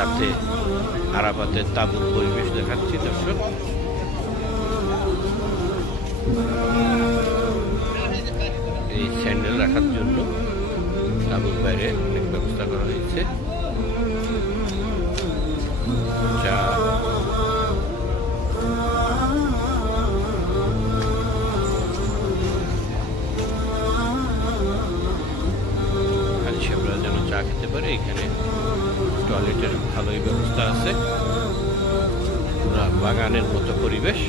রাতে আরাফাতের তাঁবুর পরিবেশ দেখাচ্ছি দর্শক। এই স্যান্ডেল রাখার জন্য তাঁবুর বাইরে অনেক ব্যবস্থা করা হয়েছে। চা, হাজিসাবরা যেন চা খেতে পারে। এখানে টয়লেটের ভালোই ব্যবস্থা আছে, পুরা বাগানের মতো পরিবেশ।